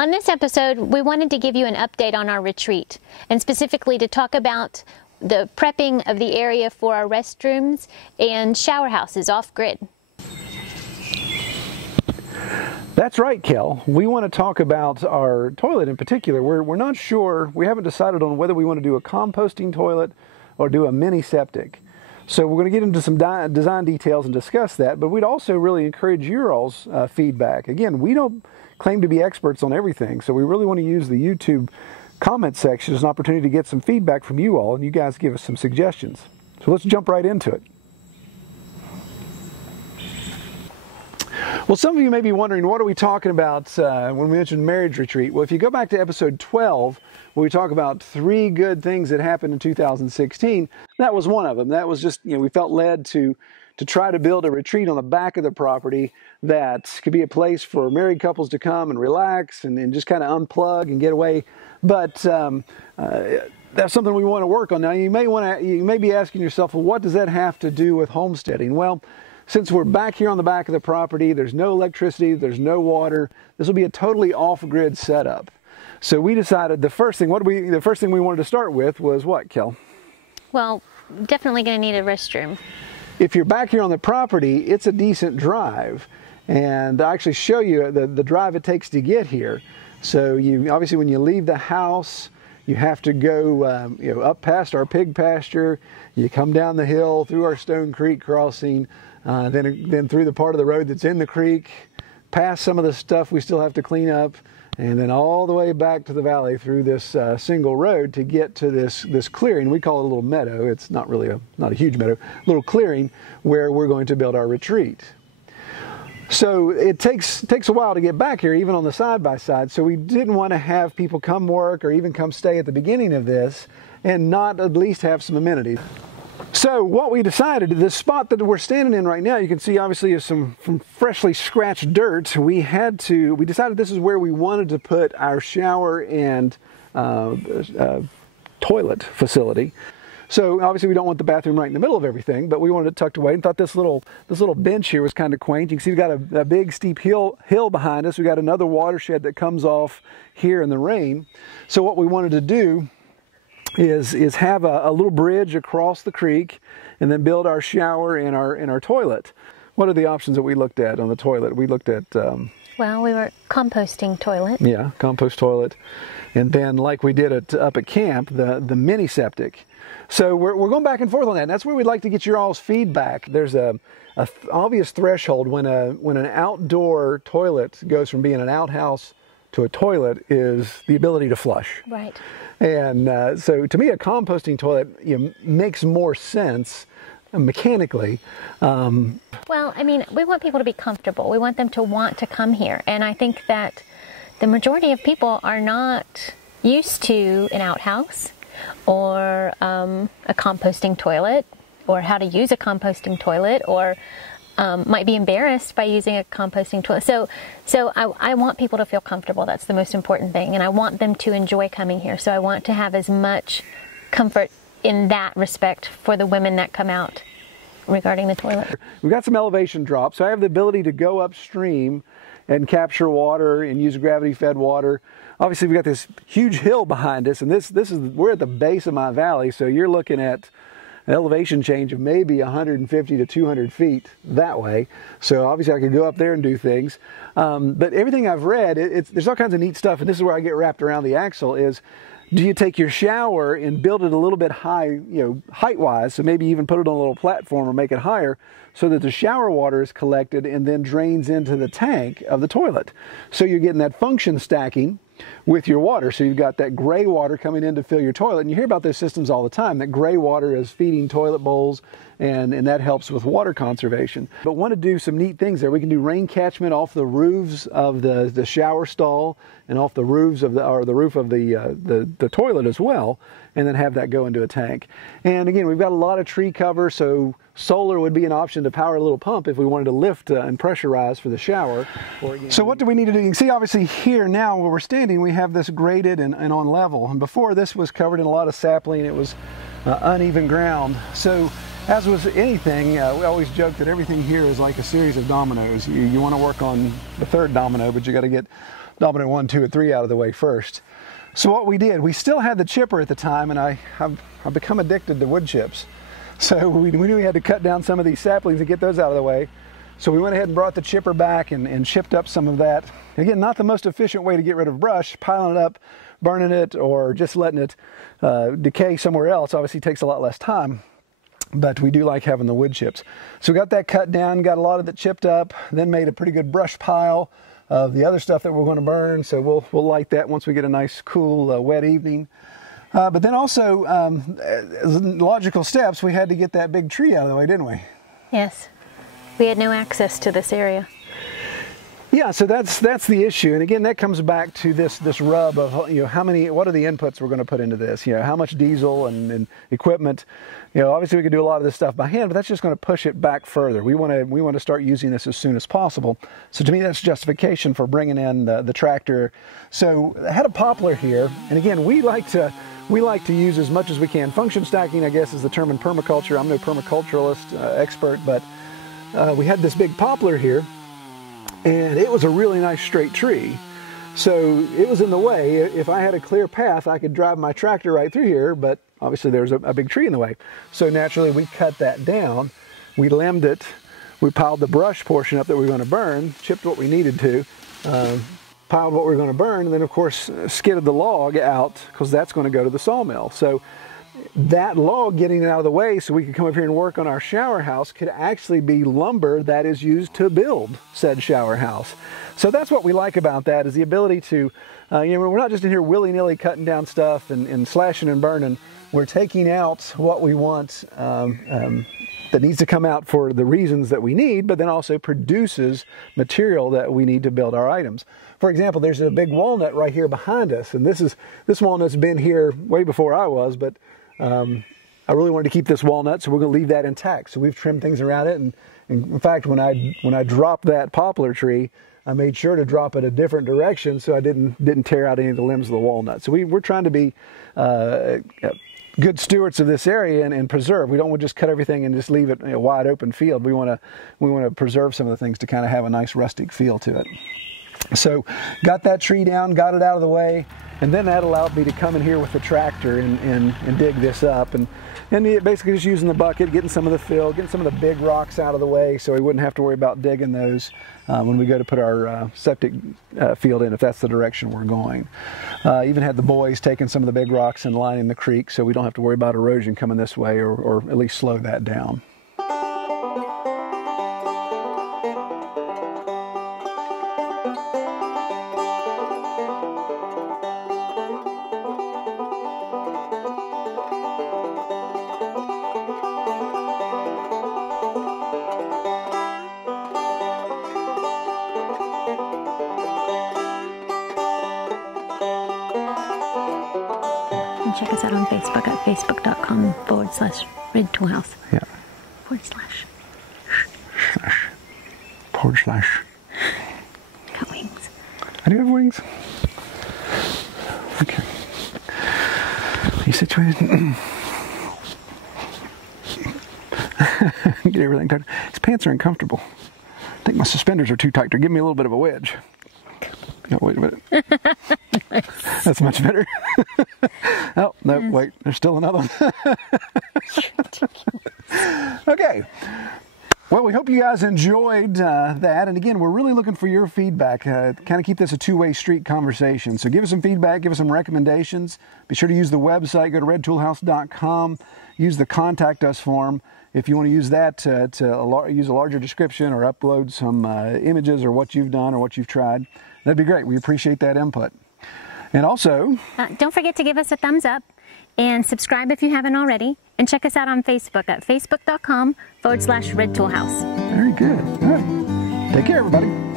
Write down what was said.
On this episode, we wanted to give you an update on our retreat, and specifically to talk about the prepping of the area for our restrooms and shower houses off-grid. That's right, Kel. We want to talk about our toilet in particular. We're not sure, we haven't decided on whether we want to do a composting toilet or do a mini septic. So we're going to get into some design details and discuss that, but we'd also really encourage your all's feedback. Again, we don't claim to be experts on everything, so we really want to use the YouTube comment section as an opportunity to get some feedback from you all, and you guys give us some suggestions. So let's jump right into it. Well, some of you may be wondering, what are we talking about when we mentioned marriage retreat? Well, if you go back to episode 12, where we talk about 3 good things that happened in 2016, that was one of them. That was just, we felt led to try to build a retreat on the back of the property that could be a place for married couples to come and relax and just kind of unplug and get away. But that's something we want to work on. Now, you may be asking yourself, well, what does that have to do with homesteading? Well, since we're back here on the back of the property, there's no electricity, there's no water. This will be a totally off-grid setup. So we decided the first thing we wanted to start with was what, Kel? Well, definitely going to need a restroom. If you're back here on the property, it's a decent drive, and I actually show you the drive it takes to get here. So you obviously, when you leave the house, you have to go up past our pig pasture. You come down the hill through our Stone Creek crossing, then through the part of the road that's in the creek, past some of the stuff we still have to clean up, and then all the way back to the valley through this single road to get to this clearing. We call it a little meadow. It's not really not a huge meadow, a little clearing where we're going to build our retreat. So it takes a while to get back here, even on the side-by-side. So we didn't want to have people come work or even come stay at the beginning of this and not at least have some amenities. So what we decided, the spot that we're standing in right now, you can see obviously is some freshly scratched dirt. We decided this is where we wanted to put our shower and toilet facility. So obviously we don't want the bathroom right in the middle of everything, but we wanted it tucked away and thought this little bench here was kind of quaint. You can see we've got a big steep hill behind us. We got another watershed that comes off here in the rain. So what we wanted to do is have a little bridge across the creek and then build our shower and our toilet. What are the options that we looked at on the toilet? We looked at well, we were composting toilet. Yeah, compost toilet. And then like we did up at camp, the mini septic. So we're going back and forth on that, and that's where we'd like to get your all's feedback. There's a obvious threshold when an outdoor toilet goes from being an outhouse to a toilet is the ability to flush. Right. And so to me, a composting toilet makes more sense mechanically. Well, I mean, we want people to be comfortable. We want them to want to come here. And I think that the majority of people are not used to an outhouse or a composting toilet or how to use a composting toilet, or might be embarrassed by using a composting toilet. So I want people to feel comfortable. That's the most important thing. And I want them to enjoy coming here. So I want to have as much comfort in that respect for the women that come out regarding the toilet. We've got some elevation drop, so I have the ability to go upstream and capture water and use gravity-fed water. Obviously, we've got this huge hill behind us, and we're at the base of my valley, so you're looking at an elevation change of maybe 150 to 200 feet that way. So obviously I could go up there and do things. But everything I've read, there's all kinds of neat stuff, and this is where I get wrapped around the axle, is do you take your shower and build it a little bit high, height-wise, so maybe even put it on a little platform or make it higher so that the shower water is collected and then drains into the tank of the toilet. So you're getting that function stacking with your water. So you've got that gray water coming in to fill your toilet. And you hear about those systems all the time, that gray water is feeding toilet bowls, and that helps with water conservation. But want to do some neat things there. We can do rain catchment off the roofs of the shower stall and off the roofs of the roof of the toilet as well, and then have that go into a tank. And again, we've got a lot of tree cover, so solar would be an option to power a little pump if we wanted to lift and pressurize for the shower. So what do we need to do? You can see obviously here now where we're standing, we have this graded and on level. And before, this was covered in a lot of sapling. It was uneven ground. So as with anything, we always joke that everything here is like a series of dominoes. You want to work on the third domino, but you got to get dominant 1, 2, and 3 out of the way first. So what we did, we still had the chipper at the time, and I've become addicted to wood chips. So we knew we had to cut down some of these saplings and get those out of the way. So we went ahead and brought the chipper back and chipped up some of that. Again, not the most efficient way to get rid of brush, piling it up, burning it, or just letting it decay somewhere else. Obviously takes a lot less time, but we do like having the wood chips. So we got that cut down, got a lot of it chipped up, then made a pretty good brush pile of the other stuff that we're going to burn. So we'll light that once we get a nice, cool, wet evening. But then also, as logical steps, we had to get that big tree out of the way, didn't we? Yes. We had no access to this area. Yeah, so that's the issue. And again, that comes back to this rub of, what are the inputs we're going to put into this? How much diesel and equipment. Obviously we could do a lot of this stuff by hand, but that's just going to push it back further. We want to start using this as soon as possible. So to me, that's justification for bringing in the tractor. So I had a poplar here, and again, we like to use as much as we can. Function stacking, I guess, is the term in permaculture. I'm no permaculturalist expert, but we had this big poplar here, and it was a really nice straight tree. So it was in the way. If I had a clear path, I could drive my tractor right through here, but obviously there's a big tree in the way. So naturally we cut that down, we limbed it, we piled the brush portion up that we were going to burn, chipped what we needed to, piled what we were going to burn, and then of course skidded the log out because that's going to go to the sawmill. So that log, getting it out of the way so we could come up here and work on our shower house, could actually be lumber that is used to build said shower house. So that's what we like about that, is the ability to, we're not just in here willy-nilly cutting down stuff and slashing and burning. We're taking out what we want that needs to come out for the reasons that we need, but then also produces material that we need to build our items. For example, there's a big walnut right here behind us, and this walnut's been here way before I was, but I really wanted to keep this walnut, so we're going to leave that intact. So we've trimmed things around it, and in fact, when I dropped that poplar tree, I made sure to drop it a different direction so I didn't tear out any of the limbs of the walnut. So we're trying to be good stewards of this area and preserve. We don't want to just cut everything and just leave it a wide open field. We want to preserve some of the things to kind of have a nice rustic feel to it. So got that tree down, got it out of the way, and then that allowed me to come in here with the tractor and dig this up, and basically just using the bucket, getting some of the fill, getting some of the big rocks out of the way so we wouldn't have to worry about digging those when we go to put our septic field in, if that's the direction we're going. Even had the boys taking some of the big rocks and lining the creek so we don't have to worry about erosion coming this way, or at least slow that down. Check us out on Facebook at facebook.com/redtoolhouse. Yeah. // Got wings. I do have wings. Okay. Are you situated? Get everything tight. His pants are uncomfortable. I think my suspenders are too tight. They're giving me a little bit of a wedge. No, wait a minute. That's much better. Oh, no, wait, there's still another one. Okay. Well, we hope you guys enjoyed that. And again, we're really looking for your feedback. Kind of keep this a two-way street conversation. So give us some feedback, give us some recommendations. Be sure to use the website. Go to redtoolhouse.com. Use the Contact Us form. If you want to use that to use a larger description or upload some images or what you've done or what you've tried, that'd be great. We appreciate that input. And also, don't forget to give us a thumbs up and subscribe if you haven't already. And check us out on Facebook at facebook.com/redtoolhouse. Very good. All right. Take care, everybody.